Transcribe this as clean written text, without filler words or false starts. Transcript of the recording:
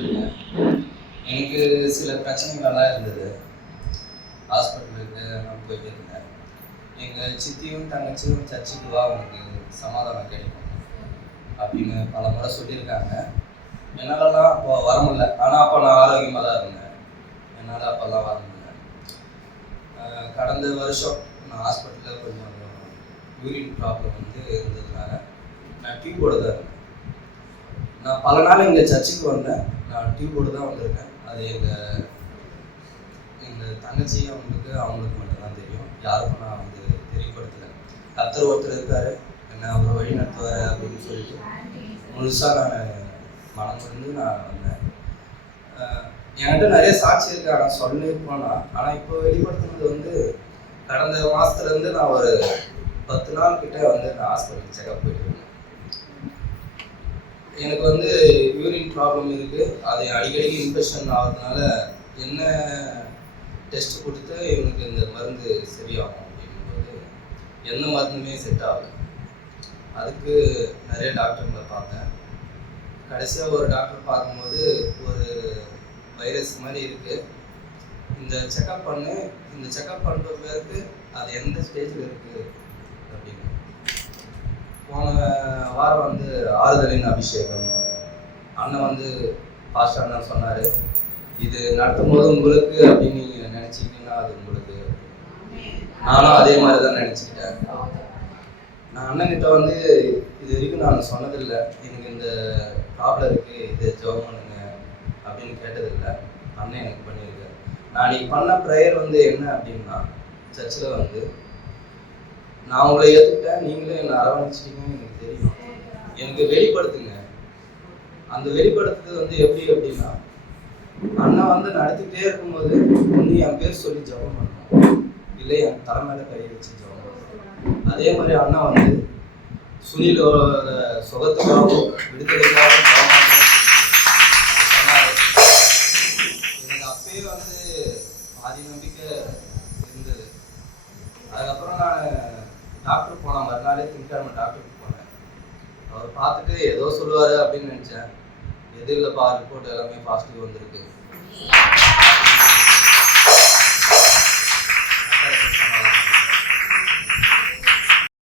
இருக்கேன். எனக்கு சில பிரச்சனைகள்லாம் இருந்தது. ஹாஸ்பிட்டலுக்கு நான் போயிட்டு இருந்தேன். எங்கள் சித்தியும் தங்கச்சியும் சர்ச்சுக்கு வா, உனக்கு சமாதானம் கிடைக்கும் அப்படின்னு பல முறை சொல்லியிருக்காங்க. என்னாலலாம் அப்போ வர முடியல. ஆனால் அப்போ நான் ஆரோக்கியமாக தான் இருந்தேன். என்னால் அப்போல்லாம் வர முடியல. கடந்த வருஷம் நான் ஹாஸ்பிட்டலில் கொஞ்சம் யூரின் ப்ராப்ளம் இருந்ததுனால நான் டியூபோடு தான் இருந்தேன். நான் பல நாள் இங்கே சர்ச்சுக்கு வந்தேன். நான் டியூபோடு தான் வந்திருக்கேன். அது எங்கள் தங்கச்சி அவங்களுக்கு மட்டும்தான் தெரியும். யாருக்கும் நான் தெரியப்படுத்தலை. கர்த்தர் ஒருத்தர் இருக்கார், என்ன அவர் வழி நடத்துவார் அப்படின்னு சொல்லிட்டு முழுசாக நான் மனம் நான் வந்தேன். என்கிட்ட நிறைய சாட்சி இருக்கு, ஆனால் சொல்லி போனால். ஆனால் இப்போ வெளிப்படுத்தினது கடந்த மாதத்துலேருந்து நான் ஒரு 10 நாள் கிட்டே நான் ஹாஸ்பிட்டல் செக்அப் போயிட்டு இருந்தேன். எனக்கு யூரின் ப்ராப்ளம் இருக்குது. அது அடிக்கடி இன்ஃபெக்ஷன் ஆகிறதுனால என்ன டெஸ்ட் கொடுத்து இவனுக்கு இந்த மருந்து சரியாகும் அப்படிங்கும்போது எந்த மருந்துமே செட் ஆகலை. அதுக்கு நிறைய டாக்டருங்களை பார்த்தேன். கடைசியாக ஒரு டாக்டர் பார்க்கும்போது ஒரு வைரஸ் மாதிரி இருக்குது, இந்த செக்அப் பண்ணு, இந்த செக்அப் பண்ணுற பேருக்கு அது எந்த ஸ்டேஜில் இருக்குது அப்படின்னு. போன வாரம் ஆறுதலின் அபிஷேகம் அண்ணன் பாஸ்டர் அண்ணன் சொன்னார், இது நடத்தும் போது உங்களுக்கு அப்படின்னு நீங்கள் நினச்சிங்கன்னா அது உங்களுக்கு. நானும் அதே மாதிரி தான் நினச்சிக்கிட்டேன். நான் அண்ணன்கிட்ட இது வரைக்கும் நான் சொன்னதில்லை, எனக்கு இந்த ப்ராப்ளம் இருக்குது, இது ஜெபம் பண்ணுங்க அப்படின்னு கேட்டதில்லை. அண்ணன் எனக்கு பண்ணியிருக்காரு. நான் நீ பண்ண ப்ரேயர் என்ன அப்படின்னா, சர்ச்சில் நான் உங்களை ஏற்றுக்கிட்டேன், நீங்களும் என்னை அரவணைச்சிட்டீங்கன்னு எனக்கு தெரியும், எனக்கு வெளிப்படுத்துங்க. அந்த வெளிப்படுத்துறது எப்படி அப்படின்னா, அண்ணன் நடத்திக்கிட்டே இருக்கும்போது ஒன்று என் பேர் சொல்லி ஜெபம் பண்ணணும், இல்லை என் தலை மேலே கை வச்சு ஜெபம் பண்ணணும். அதே மாதிரி அண்ணன் சுனிலோட சுகத்துக்காகவும் விடுதலைக்காகவும் சொன்னார். எனக்கு அப்பயே பாதி நம்பிக்கை இருந்தது. அதுக்கப்புறம் நான் டாக்டர் போனேன். மறுநாளே திங்கக்கிழமை டாக்டருக்கு போனேன். அவர் பார்த்துட்டு ஏதோ சொல்லுவார் அப்படின்னு நினச்சேன். எது இல்லைப்பா, ரிப்போர்ட் எல்லாமே பாசிட்டிவ் வந்திருக்கு.